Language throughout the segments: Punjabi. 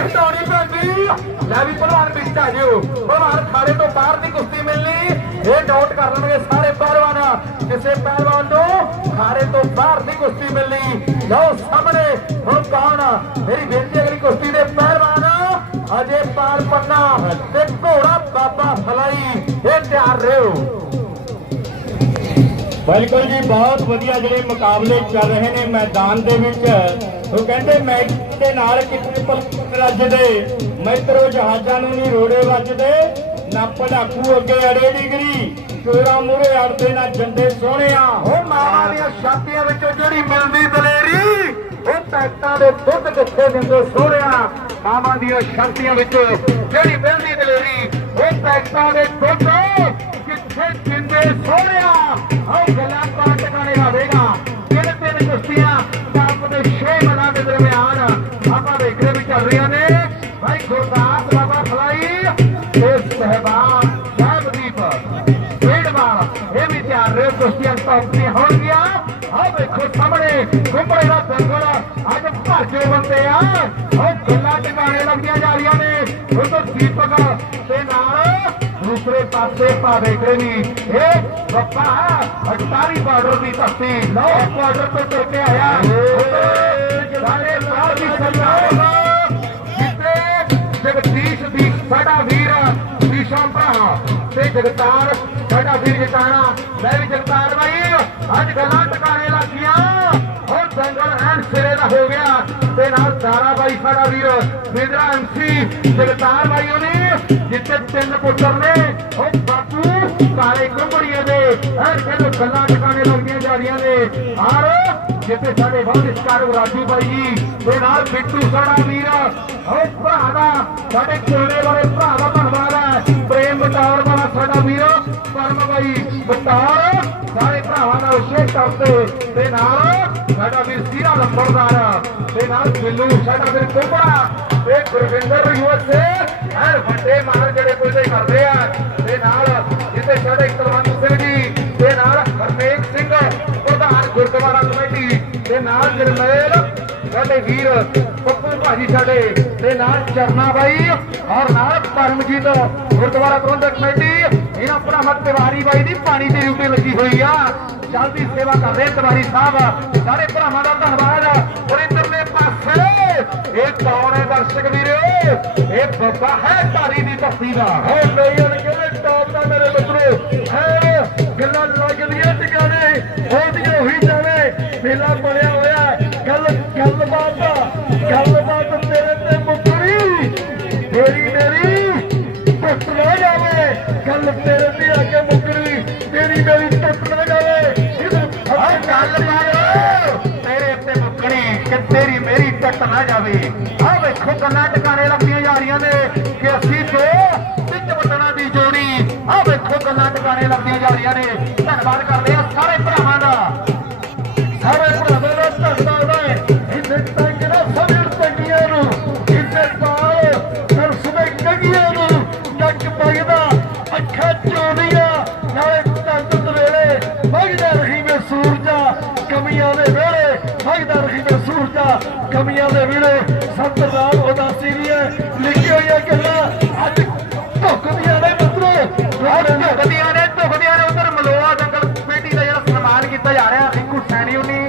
ਹਟਾਉਣੀ ਪੈਂਦੀ। ਲੈ ਵੀ ਭਲਵਾਨ ਵਿੱਚ ਆ ਜਿਓ ਭਲਵਾਨ ਖਾੜੇ ਤੋਂ ਬਾਹਰ ਦੀ ਕੁਸ਼ਤੀ ਮਿਲਣੀ ਇਹ ਨੋਟ ਕਰ ਲੈਣਗੇ ਸਾਰੇ ਪਹਿਲਵਾਨ। ਕਿਸੇ ਪਹਿਲਵਾਨ ਨੂੰ ਖਾੜੇ ਤੋਂ ਬਾਹਰ ਦੀ ਕੁਸ਼ਤੀ ਮਿਲਣੀ ਲਓ ਸਾਹਮਣੇ, ਹੁਣ ਕੌਣ ਮੇਰੀ ਬੇਨਤੀ ਅਗਲੀ ਕੁਸ਼ਤੀ ਦੇ ਪਹਿਲਵਾਨ। ਅਜੇ ਪਾਰ ਪੰਨਾ ਤੇ ਘੋੜਾ ਬਾਬਾ ਫਲਾਈ, ਇਹ ਤਿਆਰ ਰਹੋ। ਬਿਲਕੁਲ ਜੀ, ਬਹੁਤ ਵਧੀਆ ਜਿਹੜੇ ਮੁਕਾਬਲੇ ਚੱਲ ਰਹੇ ਨੇ ਮੈਦਾਨ ਦੇ ਵਿੱਚ। ਉਹ ਕਹਿੰਦੇ ਮੈਚ ਦੇ ਨਾਲ ਕਿਤੇ ਪਲ ਰੱਜਦੇ, ਮੈਤਰੋ ਜਹਾਜ਼ਾਂ ਨੂੰ ਨਹੀਂ ਰੋੜੇ ਵੱਜਦੇ। ਨਾ ਪੜਾਕੂ ਅੱਗੇ ਅੜੇ ਡਿਗਰੀ, ਚੋਰਾ ਮੂਰੇ ਅੜਦੇ ਨਾ ਜੰਡੇ ਸੋਹਣਿਆ। ਉਹ ਮਾਵਾਂ ਦੀਆਂ ਛਾਤੀਆਂ ਵਿੱਚੋਂ ਜਿਹੜੀ ਮਿਲਦੀ ਦਲੇਰੀ, ਉਹ ਪੈਕਟਾਂ ਦੇ ਦੁੱਧ ਕਿੱਥੇ ਦਿੰਦੇ ਸੋਹਰਿਆ ਮਾਵਾਂ ਦੀਆਂ ਛਾਤੀਆਂ ਵਿੱਚੋਂ ਜਿਹੜੀ ਮਿਲਦੀ ਦਲੇਰੀ, ਉਹ ਪੈਕਟਾਂ ਦੇ ਦੁੱਧ। ਕਿੱਥੇ ਦਿੰਦੇ ਇਹ ਕੁਸ਼ਤੀਆਂ ਟੌਪਦੀਆਂ ਹੋਣਗੀਆਂ ਆਹ ਵੇਖੋ ਸਾਹਮਣੇ ਕੁੰਬੜੇ ਦਾ ਦੰਗਲ ਅੱਜ ਭਰ ਕੇ ਬੰਦੇ ਆ। ਉਹ ਗੱਲਾਂ ਟਿਕਾਣੇ ਲੱਗੀਆਂ ਜਾ ਰਹੀਆਂ ਨੇ। ਉਧਰ ਦੀਪਕ ਤੇ ਨਾਲ ਦੂਸਰੇ ਪਾਸੇ ਭਾਵੇਂ ਵੀ ਇਹ ਬੱਪਾ ਅਟਾਰੀ ਬਾਰਡਰ ਦੀ ਧਰਤੀ ਲੋ ਬਾਰਡਰ ਤੋਂ ਤੁਰ ਕੇ ਆਇਆ। ਸਾਡੇ ਬਾਹਰ ਦੀ ਸਰਕਾਰ ਜਿੱਤੇ ਜਗਦੀਸ਼ ਦੀ ਸਾਡਾ ਵੀਰ ਵਿਸ਼ਮ ਭਰਾ। ਤੇ ਜਗਤਾਰ, ਸਾਡਾ ਵੀਰ ਜਟਾਣਾ ਮੈਂ ਵੀ ਜਗਤਾਰ ਬਾਈ। ਅੱਜ ਗੱਲਾਂ ਟਿਕਾਣੇ ਲੱਗੀਆਂ। ਹੁਣ ਦੰਗਲ ਐਨ ਸਿਰੇ ਦਾ ਹੋ ਗਿਆ। ਤੇ ਨਾਲ ਦਾਰਾ ਬਾਈ ਸਾਡਾ ਵੀਰ ਵਿਦਰਾ ਐਮਸੀ ਜਗਤਾਰ ਬਾਈ ਉਹਨੇ ਜਿੱਤੇ ਤਿੰਨ ਪੁੱਤਰ ਨੇ। ਉਹ ਬਾਪੂ ਕਾਲੇ ਕੁੰਬੜੀਏ ਦੇ ਐ ਕਹਿੰਦੇ ਗੱਲਾਂ ਟਿਕਾਣੇ ਲੱਗੀਆਂ ਜਾ ਰਹੀਆਂ ਨੇ। ਆਰ ਜਿੱਥੇ ਸਾਡੇ ਬਹੁਤ ਰਾਜੂ ਬਾਈ ਜੀ, ਤੇ ਨਾਲ ਬਿੱਟੂ ਸਾਡਾ ਵੀਰ। ਉਹ ਭਰਾ ਦਾ, ਸਾਡੇ ਕੋਲੇ ਵਾਲੇ ਭਰਾ ਤੇ ਤੇ ਨਾਲ ਸਾਡਾ ਵੀਰ ਸੀਰਾ ਲੰਬੜਦਾਰ ਤੇ ਨਾਲ ਬਿੱਲੂ, ਸਾਡਾ ਵੀਰ ਕੋਪੜਾ ਤੇ ਗੁਰਵਿੰਦਰ ਯੂਐਸਏ ਐ ਵੱਡੇ ਮਾਰ ਜਿਹੜੇ ਕੋਈ ਤੇ ਕਰਦੇ ਆ। ਤੇ ਨਾਲ ਜਿੱਥੇ ਸਾਡੇ ਕੁਲਵੰਤ ਸਿੰਘ ਜੀ ਤੇ ਨਾਲ ਹਰਮੇਕ ਸਿੰਘ, ਪ੍ਰਧਾਨ ਗੁਰਦੁਆਰਾ ਕਮੇਟੀ ਤੇ ਨਾਲ ਜਰਨੈਲ, ਸਾਡੇ ਵੀਰ ਪੱਪੂ ਭਾਜੀ ਸਾਡੇ ਤੇ ਨਾਲ ਚਰਨਾ ਬਾਈ ਔਰ ਨਾਲ ਪਰਮਜੀਤ ਗੁਰਦੁਆਰਾ ਪ੍ਰਬੰਧਕ ਕਮੇਟੀ। ਇਹਨਾਂ ਭਰਾਵਾਂ ਤਿਵਾਰੀ ਬਾਈ ਦੀ ਪਾਣੀ ਦੀ ਡਿਊਟੀ ਲੱਗੀ ਹੋਈ ਆ। ਜਲਦੀ ਸੇਵਾ ਕਰ ਰਹੇ ਤਿਵਾਰੀ ਸਾਹਿਬ। ਸਾਰੇ ਭਰਾਵਾਂ ਦਾ ਧੰਨਵਾਦ। ਔਰ ਇਧਰਲੇ ਪਾਸੇ, ਇਹ ਕੌਣ ਹੈ ਦਰਸ਼ਕ ਵੀਰੋ, ਇਹ ਬੱਬਾ ਹੈ ਧਾਰੀ ਦੀ ਧਰਤੀ ਦਾ। ਹੋ ਨਹੀਂ ਨਾ ਆ ਵੇਖੋ ਗੱਲਾਂ ਟਿਕਾਣੇ ਲੱਗੀਆਂ ਜਾ ਰਹੀਆਂ ਨੇ ਕਿ ਅਸੀਂ ਦੋ ਵਿੱਚ ਵਟਣਾ ਦੀ ਜੋੜੀ। ਆ ਵੇਖੋ ਗੱਲਾਂ ਟਿਕਾਣੇ ਲੱਗੀਆਂ ਜਾ ਰਹੀਆਂ ਨੇ ਧੰਨਵਾਦ ਕਰਦੇ ਆ ਸਾਰੇ ਕਮੀਆਂ ਦੇ ਵੇਲੇ ਸੰਤ ਰਾਮ ਉਦਾਸੀ ਦੀਆਂ ਲਿਖੀਆਂ ਹੋਈਆਂ ਗੱਲਾਂ ਅੱਜ ਧੁੱਕਦੀਆਂ ਨੇ ਮਿੱਤਰੋ। ਧੁੱਕਦੀਆਂ ਨੇ ਧੁੱਕਦੀਆਂ ਨੇ। ਉਧਰ ਮਲੋਆ ਜੰਗਲ ਕਮੇਟੀ ਦਾ ਜਿਹੜਾ ਸਨਮਾਨ ਕੀਤਾ ਜਾ ਰਿਹਾ ਰਿੰਕੂ ਸੈਣੀ ਉਨੀ।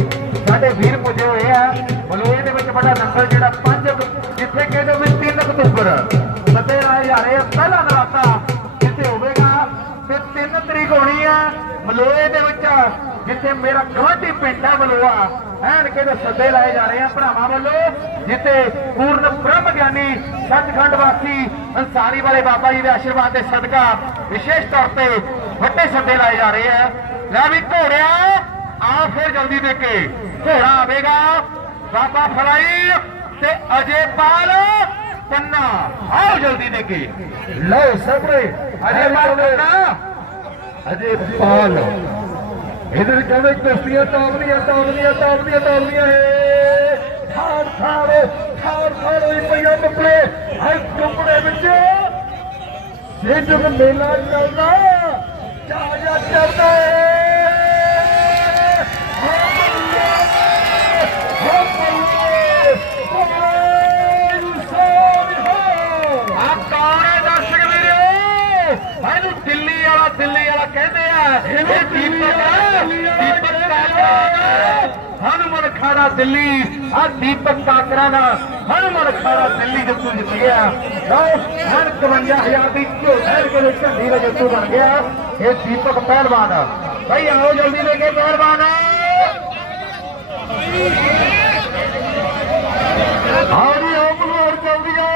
ਸਾਡੇ ਵੀਰ ਪੁੱਜੇ ਹੋਏ ਆ। ਮਲੋਏ ਦੇ ਵਿੱਚ ਵੱਡਾ ਨੰਬਰ ਜਿਹੜਾ 5 ਜਿੱਥੇ ਕਹਿੰਦੇ ਵੀ 3 ਅਕਤੂਬਰ ਸੱਦੇ ਰਾਏ ਜਾ ਰਹੇ ਆ। ਪਹਿਲਾ ਨਰਾਤਾ ਜਿੱਥੇ ਹੋਵੇਗਾ, ਤੇ 3 ਤਰੀਕ ਹੋਣੀ ਆ ਮਲੋਏ ਦੇ ਵਿੱਚ, ਜਿੱਥੇ ਮੇਰਾ ਗਵਾਂਢੀ ਪਿੰਡ ਹੈ ਮਲੋਆ ਐਨ ਕਹਿੰਦੇ ਸੱਦੇ ਲਾਏ ਜਾ ਰਹੇ ਆ ਭਰਾਵਾਂ ਵੱਲੋਂ, ਜਿੱਥੇ ਪੂਰਨ ਬ੍ਰਹਮ ਗਿਆਨੀ ਸੱਚਖੰਡ ਵਾਸੀ ਅੰਸਾਰੀ ਵਾਲੇ ਬਾਬਾ ਜੀ ਦੇ ਆਸ਼ੀਰਵਾਦ ਦੇ ਸਦਕਾ ਵਿਸ਼ੇਸ਼ ਤੌਰ ਤੇ ਵੱਡੇ ਸੱਦੇ ਲਾਏ ਜਾ ਰਹੇ ਆ। ਲੈ ਵੀ ਘੋੜਿਆ ਆ ਫਿਰ ਜਲਦੀ ਦੇ ਕੇ ਘੋੜਾ ਆਵੇਗਾ। ਬਾਬਾ ਫਲਾਈ ਤੇ ਅਜੇ ਪਾਲ ਪੰਨਾ, ਆਓ ਜਲਦੀ ਦੇ ਕੇ। ਲਓ ਸਭਰੇ ਅਜੇ ਪਾਲ ਪੰਨਾ। ਅਜੇ ਪਾਲ। ਇਧਰ ਕਹਿੰਦੇ ਕੁਸ਼ਤੀਆਂ ਟਾਪਦੀਆਂ ਟਾਪਦੀਆਂ ਟਾਪਦੀਆਂ ਟਾਪਦੀਆਂ ਏ ਥਾਰ ਥਾਰ ਥਾਰ ਥਾਰ ਹੋਈ ਪਈਆਂ ਮੁੱਕਲੇ ਹਰ ਕੁੰਬੜੇ ਵਿੱਚ ਸਿੱਧ ਮੇਲਾ ਚੱਲਦਾ। ਜਾ ਜਾ ਚੱਲਦਾ ਏ ਹੋ ਬੱਲੇ ਹੋ ਬੱਲੇ ਬੱਲੇ ਸੋਨੀ ਇਹ ਦੀਪਕ ਦੀਪਕ ਕਾਕਰਾ ਹਨੂਮਨ ਖਾੜਾ ਦਿੱਲੀ, ਆ ਦੀਪਕ ਕਾਕਰਾ ਦਾ ਹਨੂਮਨ ਖਾੜਾ ਦਿੱਲੀ ਜਿੱਤੂ ਜਿੱਤ ਗਿਆ। ਲਓ ਹਣ 51000 ਦੀ ਝੋਲੇ ਕੇ ਝੰਡੀ ਦਾ ਜਿੱਤੂ ਬਣ ਗਿਆ ਇਹ ਦੀਪਕ ਪਹਿਲਵਾਨ। ਆ ਭਾਈ ਆਓ ਜਲਦੀ ਲੈ ਕੇ ਪਹਿਲਵਾਨ ਆਓ ਜੀ ਆਓ ਬਲਵਾਰ ਜਲਦੀ ਆਓ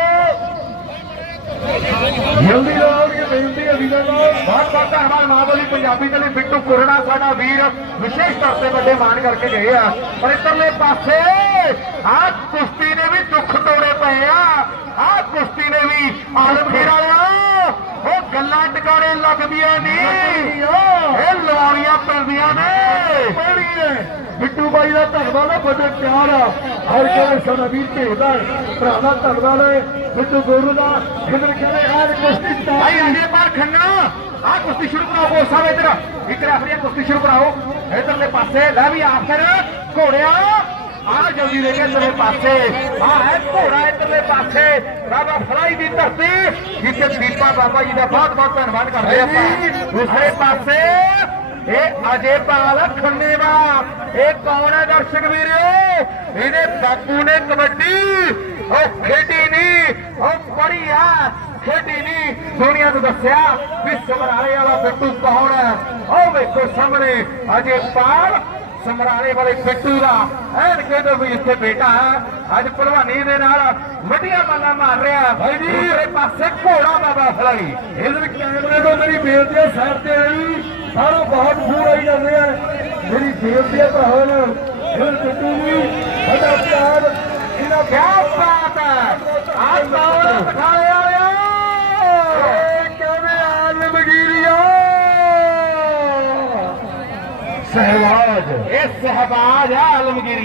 ਜਲਦੀ ਲਾਓ ਇਹ ਬੇਨਤੀ ਹੈ ਵੀਰਾਂ ਨੂੰ ਬਹੁਤ ਬਹੁਤ ਧੰਨਵਾਦ ਮਾਂ ਬੋਲੀ ਪੰਜਾਬੀ ਦੇ ਲਈ ਬਿੱਟੂ ਕੁਰੜਾ ਸਾਡਾ ਵੀਰ ਵਿਸ਼ੇਸ਼ ਤੌਰ ਤੇ ਵੱਡੇ ਮਾਣ ਕਰਕੇ ਗਏ ਆ। ਪਰ ਇਧਰਲੇ ਪਾਸੇ ਆਹ ਕੁਸ਼ਤੀ ਨੇ ਵੀ ਦੁੱਖ ਤੋੜੇ ਪਏ ਆ। ਆਹ ਕੁਸ਼ਤੀ ਨੇ ਵੀ ਆਲਮ ਵਾਲਿਆ, ਉਹ ਗੱਲਾਂ ਟਿਕਾਣੇ ਲੱਗਦੀਆਂ ਨਹੀਂ ਇਹ ਲਵਾਰੀਆਂ ਪੈਂਦੀਆਂ ਨੇ। ਪੈਣੀ ਨੇ ਬਿੱਟੂ ਬਾਈ ਦਾ ਧੰਨਵਾਦ ਹੈ ਬੜੇ ਪਿਆਰ ਆ। ਹਰ ਕੋਈ ਸਾਡਾ ਵੀਰ ਭੇਜਦਾ ਹੈ। ਭਰਾ ਦਾ ਧੰਨਵਾਦ ਹੈ। ਬਿੱਟੂ ਗੁਰੂ ਦਾ ਖਿਦਰ ਕਰੇ ਆਹ ਕੁਸ਼ਤੀ ਤਾਂ ਭਾਈ ਅਜੇ ਬਾਰ ਖੰਨਾ ਆਹ ਕੁਸ਼ਤੀ ਸ਼ੁਰੂ ਕਰਾਓ ਬੋਲ ਸਾਹਿਬ ਇੱਧਰ ਆਖਰੀ ਕੁਸ਼ਤੀ ਸ਼ੁਰੂ ਕਰਾਓ। ਇਧਰਲੇ ਪਾਸੇ ਲੈ ਵੀ ਆਖਰ ਘੋੜਿਆ। ਆਹ ਜਲਦੀ ਲੈ ਕੇ ਇੱਧਰਲੇ ਪਾਸੇ। ਆਹ ਹੈ ਘੋੜਾ ਇੱਧਰਲੇ ਪਾਸੇ। ਬਾਬਾ ਫਲਾਈ ਦੀ ਧਰਤੀ ਜਿੱਥੇ ਦੀਪਾ ਬਾਬਾ ਜੀ ਦਾ ਬਹੁਤ ਬਹੁਤ ਧੰਨਵਾਦ ਕਰਦੇ ਆਪਾਂ। ਦੂਸਰੇ ਪਾਸੇ ਇਹ ਅਜੇਪਾਲ ਖੰਨੇਵਾ ਇਹ ਕੌਣ ਹੈ ਦਰਸ਼ਕ ਵੀਰੋ? ਇਹਦੇ ਬਾਪੂ ਨੇ ਕਬੱਡੀ। ਉਹ ਖੇਡੀ ਨਹੀਂ ਉਹ ਪੜੀ ਆ। ਖੇਡੀ ਨਹੀਂ ਦੁਨੀਆ ਨੂੰ ਦੱਸਿਆ ਵੀ ਸਮਰਾਲੇ ਵਾਲਾ ਬਿੱਟੂ ਕੌਣ ਹੈ? ਉਹ ਵੇਖੋ ਸਾਹਮਣੇ ਅਜੇਪਾਲ ਸਮਰਾਲੇ ਵਾਲੇ ਬਿੱਟੂ ਦਾ। ਐਨ ਕਹਿੰਦੇ ਵੀ ਇੱਥੇ ਬੇਟਾ ਹੈ। ਅੱਜ ਭਲਵਾਨੀ ਦੇ ਨਾਲ ਵੱਡੀਆਂ ਬਾਲਾਂ ਮਾਰ ਰਿਹਾ ਭਾਈ ਜੀ। ਦੂਸਰੇ ਪਾਸੇ ਘੋੜਾ ਬਾਬਾ ਫਲਾਈ। ਇਹਦੇ ਵਿੱਚ ਕੈਮਰੇ ਤੋਂ ਮੇਰੀ ਬੇਨਤੀ ਹੈ ਸਾਈਡ ਤੇ ਆਈ। ਸਾਰੋ ਬਹੁਤ ਫੂਰ ਆਈ ਜਾਂਦੇ ਆ। ਮੇਰੀ ਬੇਨਤੀ ਹੈ ਭਰਾਵਾਂ ਨੂੰ ਫਿਰ ਬਿੱਟੂ ਵੀ ਸਾਡਾ ਪਿਆਰ ਇਹਨਾਂ ਕੀ ਬਾਤ ਹੈ। ਆ ਕੌਣ ਪਠਾਲੇ ਵਾਲਿਆ ਇਹ ਕਹਿੰਦੇ ਆਲਮਗੀਰੀਆ ਸਹਿਬਾਜ ਇਹ ਆਲਮਗੀਰੀ